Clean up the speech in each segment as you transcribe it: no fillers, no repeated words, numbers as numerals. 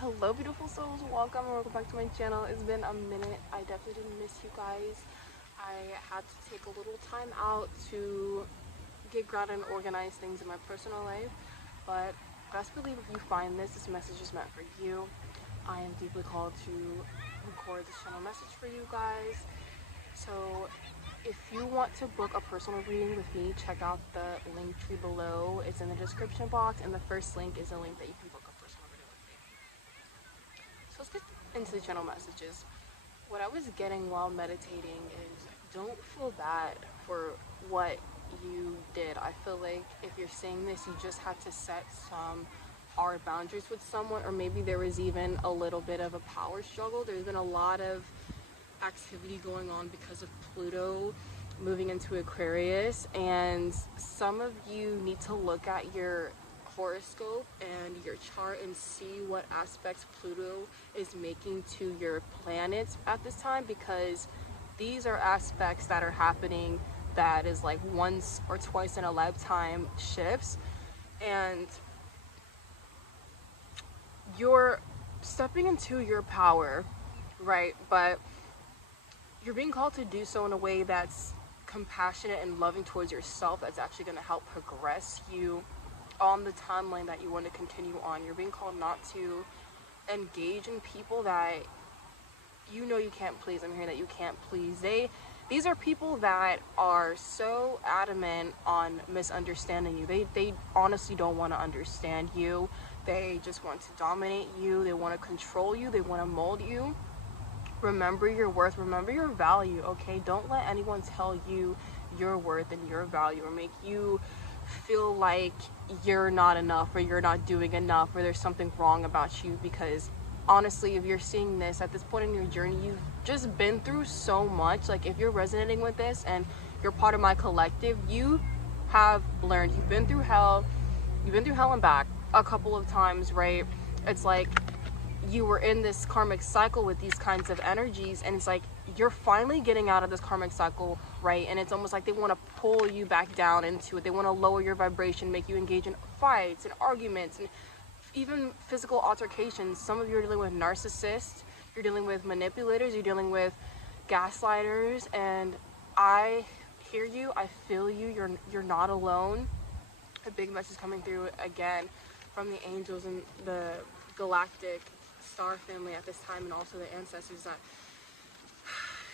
Hello beautiful souls, welcome back to my channel. It's been a minute. I definitely didn't miss you guys. I had to take a little time out to get grounded and organize things in my personal life, but best believe if you find this message is meant for you. I am deeply called to record this channel message for you guys. So if you want to book a personal reading with me, check out the link tree below. It's in the description box, and the first link is a link that you can book a personal reading with me. So let's get into the channel messages. What I was getting while meditating is, don't feel bad for what you did. I feel like if you're saying this, you just have to set some hard boundaries with someone, or maybe there was even a little bit of a power struggle. There's been a lot of activity going on because of Pluto moving into Aquarius, and some of you need to look at your horoscope and your chart and see what aspects Pluto is making to your planets at this time, because these are aspects that are happening that is like once or twice in a lifetime shifts, and you're stepping into your power, right? But you're being called to do so in a way that's compassionate and loving towards yourself, that's actually going to help progress you on the timeline that you want to continue on. You're being called not to engage in people that you know you can't please. I'm hearing that you can't please. These are people that are so adamant on misunderstanding you. They honestly don't want to understand you. They just want to dominate you. They want to control you. They want to mold you. Remember your worth, remember your value, okay? Don't let anyone tell you your worth and your value, or make you feel like you're not enough, or you're not doing enough, or there's something wrong about you. Because honestly, if you're seeing this at this point in your journey, you've just been through so much. Like, if you're resonating with this and you're part of my collective, you have learned. You've been through hell and back a couple of times, right? It's like you were in this karmic cycle with these kinds of energies, and it's like you're finally getting out of this karmic cycle, right? And it's almost like they want to pull you back down into it. They want to lower your vibration, make you engage in fights and arguments and even physical altercations. Some of you are dealing with narcissists, you're dealing with manipulators, you're dealing with gaslighters, and I hear you, I feel you. You're not alone. A big message coming through again from the angels and the galactic star family at this time, and also the ancestors, that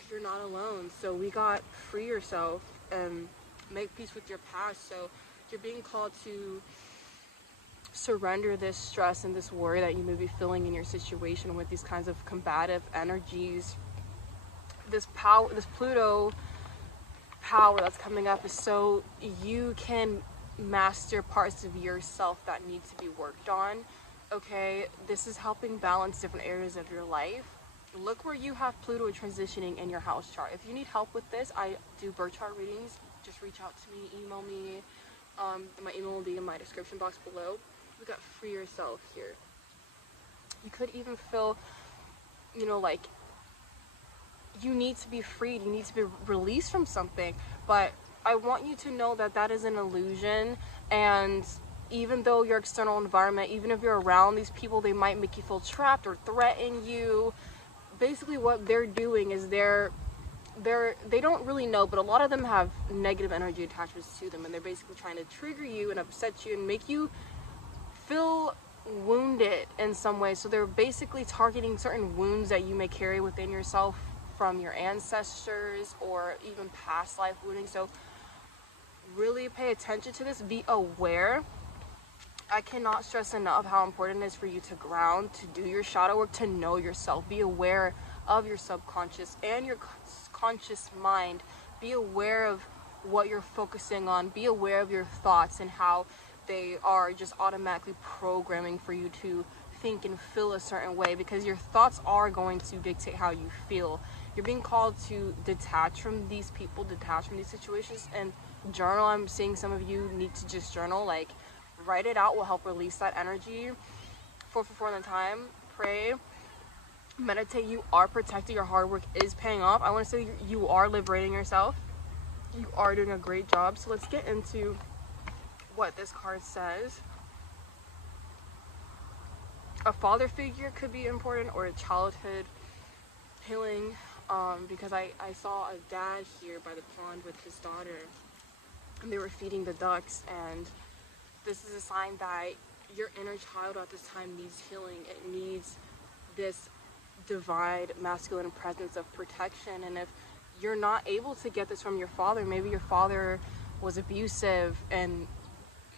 you're not alone. So we got free yourself and make peace with your past. So you're being called to surrender this stress and this worry that you may be feeling in your situation with these kinds of combative energies. This power, this Pluto power that's coming up, is so you can master parts of yourself that need to be worked on. Okay, this is helping balance different areas of your life. Look where you have Pluto transitioning in your house chart. If you need help with this, I do birth chart readings. Just reach out to me, email me. My email will be in my description box below. We got free yourself here. You could even feel, like you need to be freed. You need to be released from something. But I want you to know that that is an illusion, and even though your external environment, even if you're around these people, they might make you feel trapped or threaten you. Basically what they're doing is they don't really know, but a lot of them have negative energy attachments to them, and they're basically trying to trigger you and upset you and make you feel wounded in some way. So they're basically targeting certain wounds that you may carry within yourself from your ancestors or even past life wounding. So really pay attention to this. Be aware. I cannot stress enough how important it is for you to ground, to do your shadow work, to know yourself. Be aware of your subconscious and your conscious mind. Be aware of what you're focusing on. Be aware of your thoughts and how they are just automatically programming for you to think and feel a certain way, because your thoughts are going to dictate how you feel. You're being called to detach from these people, detach from these situations, and journal. I'm seeing some of you need to just journal, like write it out, will help release that energy. 4 in the time. Pray, meditate. You are protected. Your hard work is paying off. I want to say you are liberating yourself. You are doing a great job. So let's get into what this card says. a father figure could be important, or a childhood healing, because I saw a dad here by the pond with his daughter, and they were feeding the ducks, and this is a sign that your inner child at this time needs healing. It needs this divine masculine presence of protection. And if you're not able to get this from your father, maybe your father was abusive in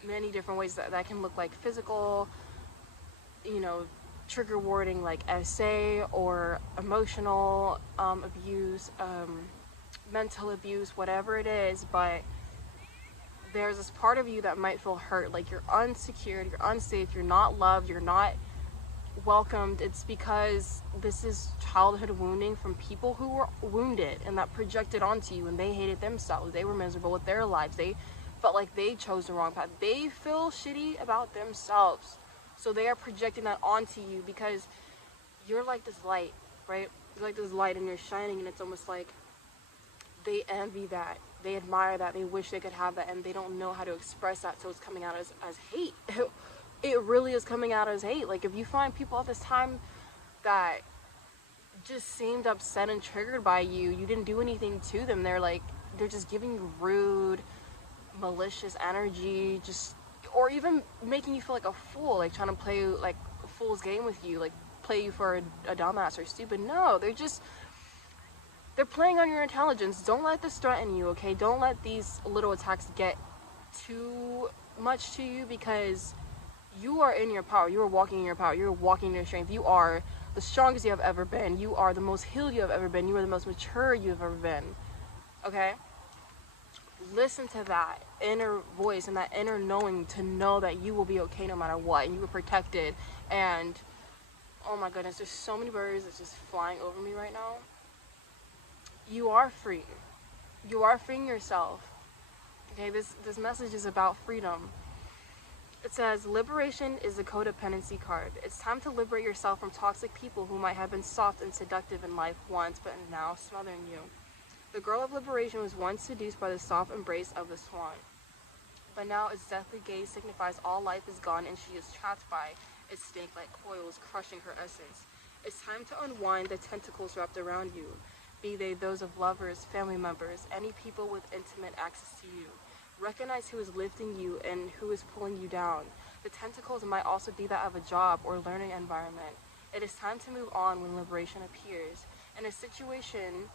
many different ways. That can look like physical, you know, trigger wording like SA, or emotional abuse, mental abuse, whatever it is. But there's this part of you that might feel hurt, like you're unsecured, you're unsafe, you're not loved, you're not welcomed. It's because this is childhood wounding from people who were wounded and that projected onto you, and they hated themselves. They were miserable with their lives. They felt like they chose the wrong path. They feel shitty about themselves, so they are projecting that onto you, because you're like this light, right? You're like this light and you're shining, and it's almost like they envy that, they admire that, they wish they could have that, and they don't know how to express that, so it's coming out as hate. It really is coming out as hate. Like, if you find people at this time that just seemed upset and triggered by you, you didn't do anything to them, they're just giving you rude, malicious energy, just, or even making you feel like a fool, like trying to play like a fool's game with you, like play you for a dumbass or stupid. No, they're playing on your intelligence. Don't let this threaten you, okay? Don't let these little attacks get too much to you, because you are in your power. You are walking in your power. You're walking in your strength. You are the strongest you have ever been. You are the most healed you have ever been. You are the most mature you have ever been, okay? Listen to that inner voice and that inner knowing, to know that you will be okay no matter what, and you are protected. And oh my goodness, there's so many birds that's just flying over me right now. You are free. You are freeing yourself. Okay, this message is about freedom. It says, liberation is a codependency card. It's time to liberate yourself from toxic people who might have been soft and seductive in life once, but are now smothering you. The girl of liberation was once seduced by the soft embrace of the swan, but now its deathly gaze signifies all life is gone, and she is trapped by its snake-like coils, crushing her essence. It's time to unwind the tentacles wrapped around you, be they those of lovers, family members, any people with intimate access to you. Recognize who is lifting you and who is pulling you down. The tentacles might also be that of a job or learning environment. It is time to move on when liberation appears. In a situation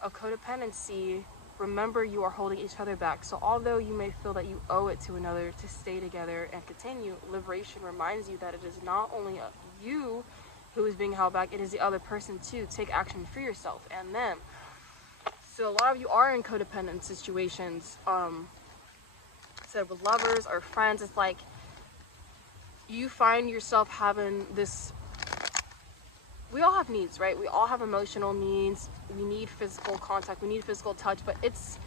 of codependency, remember you are holding each other back. So although you may feel that you owe it to another to stay together and continue, liberation reminds you that it is not only you who is being held back, it is the other person too. Take action for yourself and them. So a lot of you are in codependent situations, said with lovers or friends. It's like you find yourself having this, we all have needs, right? We all have emotional needs. We need physical contact, we need physical touch, but it's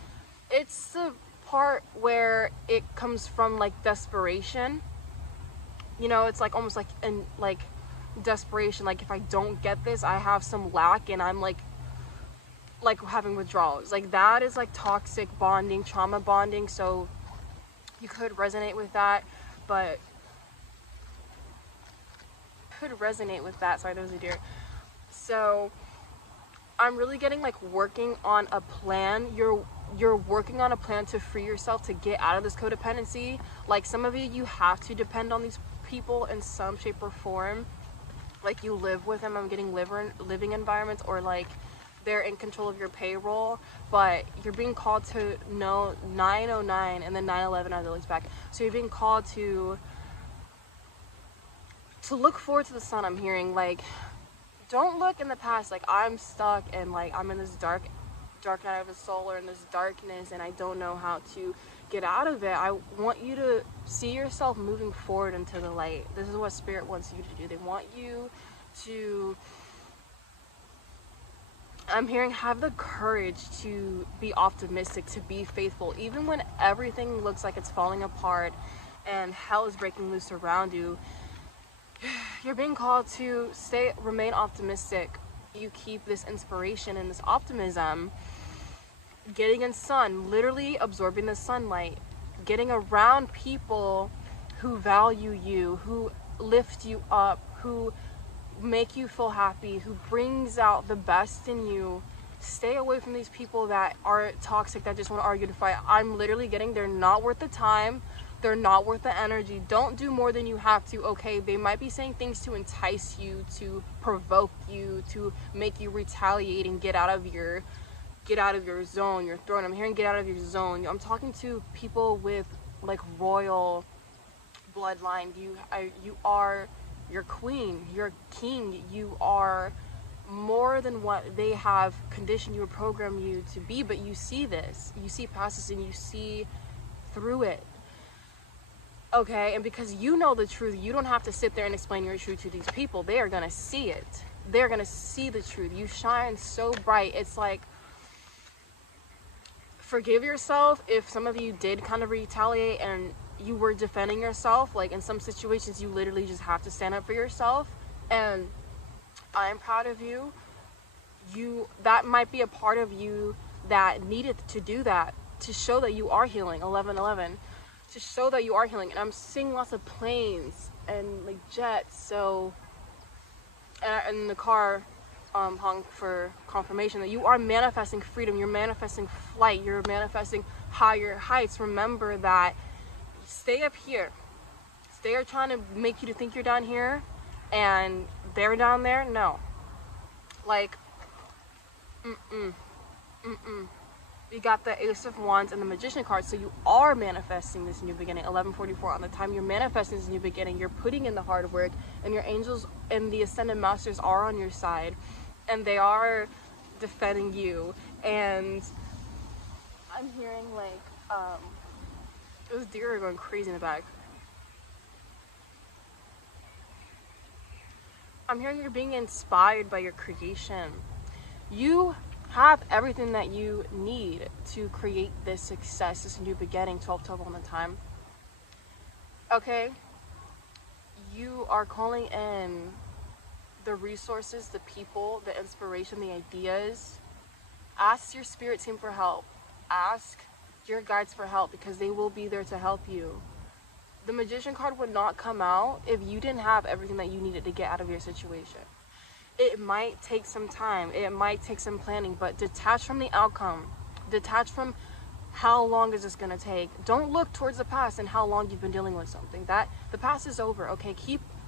the part where it comes from like desperation. You know, it's like almost like in like desperation, like if I don't get this, I have some lack, and I'm like having withdrawals. Like that is like toxic bonding, trauma bonding. So you could resonate with that, but sorry, that was a deer. So I'm really getting like working on a plan. You're working on a plan to free yourself, to get out of this codependency. Like some of you have to depend on these people in some shape or form. Like you live with them. I'm getting living environments, or like they're in control of your payroll, but you're being called to know 909 and then 911 as it looks back. So you're being called to look forward to the sun. I'm hearing like, don't look in the past. Like I'm stuck and like I'm in this dark night of the soul, or in this darkness, and I don't know how to get out of it. I want you to see yourself moving forward into the light. This is what Spirit wants you to do. They want you to, I'm hearing, have the courage to be optimistic, to be faithful, even when everything looks like it's falling apart and hell is breaking loose around you. You're being called to remain optimistic. You keep this inspiration and this optimism, getting in sun, literally absorbing the sunlight, getting around people who value you, who lift you up, who make you feel happy, who brings out the best in you. Stay away from these people that are toxic, that just want to argue to fight. I'm literally getting, they're not worth the time. They're not worth the energy. Don't do more than you have to, okay? They might be saying things to entice you, to provoke you, to make you retaliate and get out of your zone, your throne. I'm hearing get out of your zone. I'm talking to people with like royal bloodline. You are your queen, your king. You are more than what they have conditioned you or programmed you to be, but you see this. You see past this and you see through it. Okay, and because you know the truth, you don't have to sit there and explain your truth to these people. They are gonna see it. They're gonna see the truth. You shine so bright. It's like, forgive yourself if some of you did kind of retaliate and you were defending yourself. Like in some situations, you literally just have to stand up for yourself. And I am proud of you. That might be a part of you that needed to do that, to show that you are healing. 1111. To show that you are healing. And I'm seeing lots of planes and like jets. So, and the car honked for confirmation that you are manifesting freedom. You're manifesting flight. You're manifesting higher heights. Remember that. Stay up here. They're trying to make you to think you're down here and they're down there. No. Like, You got the Ace of Wands and the Magician card, so you are manifesting this new beginning. 1144 on the time you're manifesting this new beginning, you're putting in the hard work, and your angels and the Ascended Masters are on your side, and they are defending you. And I'm hearing like, those deer are going crazy in the back. I'm hearing you're being inspired by your creation. You have everything that you need to create this success, this new beginning. 1212 on the time. Okay, you are calling in the resources, the people, the inspiration, the ideas. Ask your spirit team for help. Ask your guides for help, because they will be there to help you. The Magician card would not come out if you didn't have everything that you needed to get out of your situation. It might take some time, it might take some planning, but detach from the outcome. Detach from how long is this gonna take. Don't look towards the past and how long you've been dealing with something. That the past is over, okay?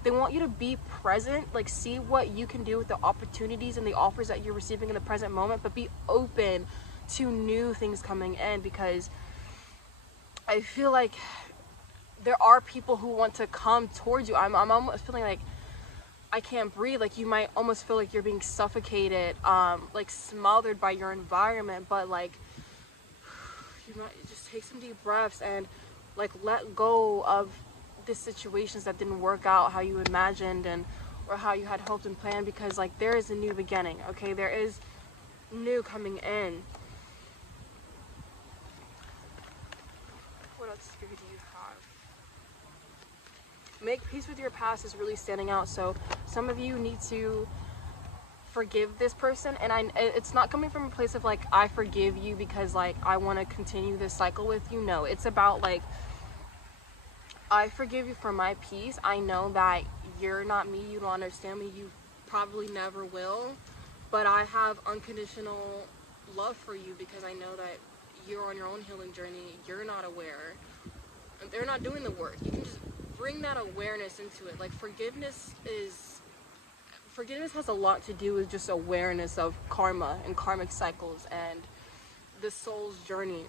They want you to be present, like see what you can do with the opportunities and the offers that you're receiving in the present moment, but be open to new things coming in, because I feel like there are people who want to come towards you. I'm almost feeling like I can't breathe. Like you might almost feel like you're being suffocated, like smothered by your environment, but like you might just take some deep breaths and like let go of the situations that didn't work out how you imagined and or how you had hoped and planned, because like there is a new beginning, okay? There is new coming in. What else spirit do you have? Make peace with your past is really standing out. So some of you need to forgive this person, and it's not coming from a place of like I forgive you because like I want to continue this cycle with you. No, it's about like I forgive you for my peace. I know that you're not me, you don't understand me, you probably never will, but I have unconditional love for you because I know that you're on your own healing journey. You're not aware, and they're not doing the work. You can just bring that awareness into it. Like forgiveness has a lot to do with just awareness of karma and karmic cycles and the soul's journey.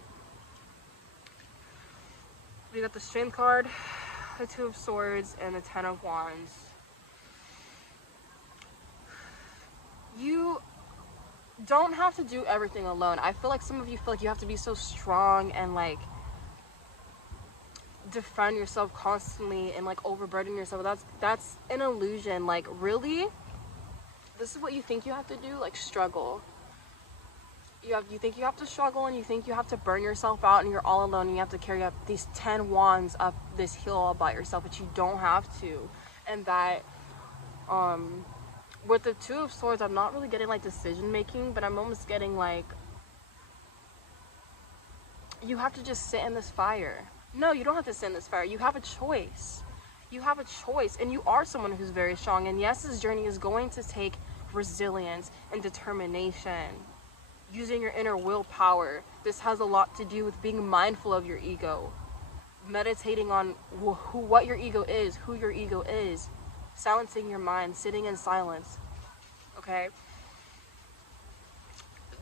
We got the Strength card, the Two of Swords, and the Ten of Wands. You don't have to do everything alone. I feel like some of you feel like you have to be so strong and like defend yourself constantly and like overburden yourself. That's an illusion. Like really, this is what you think you have to do, like struggle. You think you have to struggle, and you think you have to burn yourself out and you're all alone and you have to carry up these 10 wands up this hill all by yourself, but you don't have to. And that with the Two of Swords, I'm not really getting like decision making, but I'm almost getting like you have to just sit in this fire. No, you don't have to sit in this fire. You have a choice. You have a choice, and you are someone who's very strong. And yes, this journey is going to take resilience and determination, using your inner willpower. This has a lot to do with being mindful of your ego, meditating on what your ego is, who your ego is, silencing your mind, sitting in silence. Okay?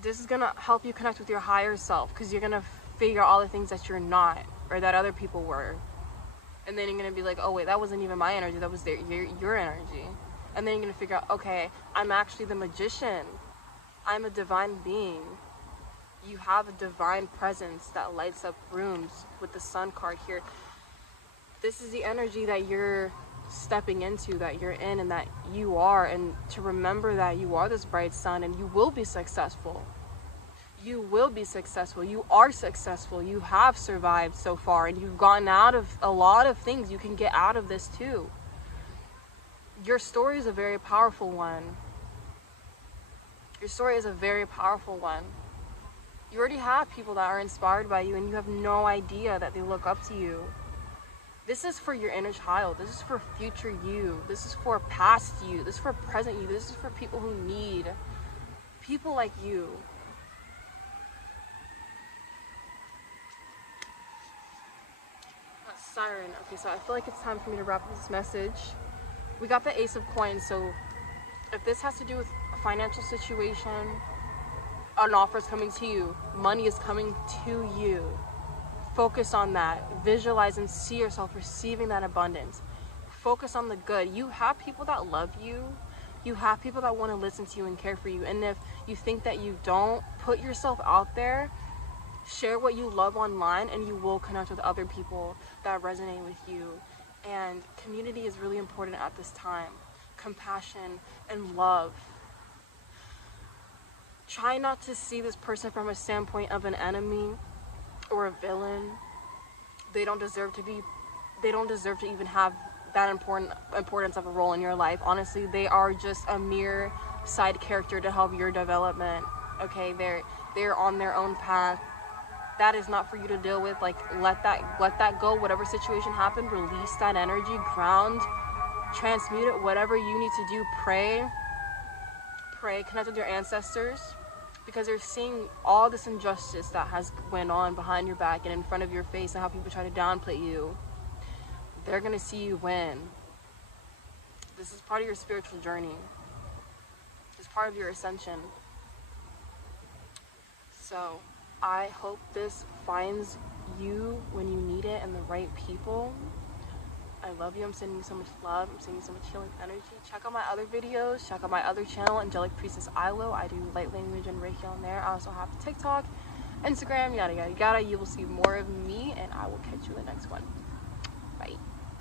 This is gonna help you connect with your higher self, because you're gonna figure out all the things that you're not, or that other people were. And then you're gonna be like, oh wait, that wasn't even my energy, that was your energy. And then you're gonna figure out, okay, I'm actually the magician. I'm a divine being. You have a divine presence that lights up rooms with the sun card here. This is the energy that you're stepping into, that you're in, and that you are. And to remember that you are this bright sun, and you will be successful. You will be successful. You are successful. You have survived so far, and you've gotten out of a lot of things. You can get out of this too. Your story is a very powerful one. Your story is a very powerful one. You already have people that are inspired by you, and you have no idea that they look up to you. This is for your inner child. This is for future you. This is for past you. This is for present you. This is for people who need people like you. Siren. Okay, so I feel like it's time for me to wrap up this message. We got the Ace of Coins, so if this has to do with a financial situation, an offer is coming to you, money is coming to you, focus on that. Visualize and see yourself receiving that abundance. Focus on the good. You have people that love you. You have people that want to listen to you and care for you. And if you think that you don't, put yourself out there. Share what you love online, and you will connect with other people that resonate with you. And community is really important at this time. Compassion and love. Try not to see this person from a standpoint of an enemy or a villain. They don't deserve to even have that importance of a role in your life. Honestly, they are just a mere side character to help your development. Okay, they're on their own path. That is not for you to deal with. Like, let that go. Whatever situation happened, release that energy, ground, transmute it, whatever you need to do. Pray, connect with your ancestors, because they're seeing all this injustice that has went on behind your back and in front of your face, and how people try to downplay you. They're gonna see you win. This is part of your spiritual journey. It's part of your ascension. So I hope this finds you when you need it, and the right people. I love you. I'm sending you so much love. I'm sending you so much healing energy. Check out my other videos. Check out my other channel, Angelic Priestess Ilo. I do light language and reiki on there. I also have TikTok, Instagram, yada yada yada. You will see more of me, and I will catch you in the next one. Bye.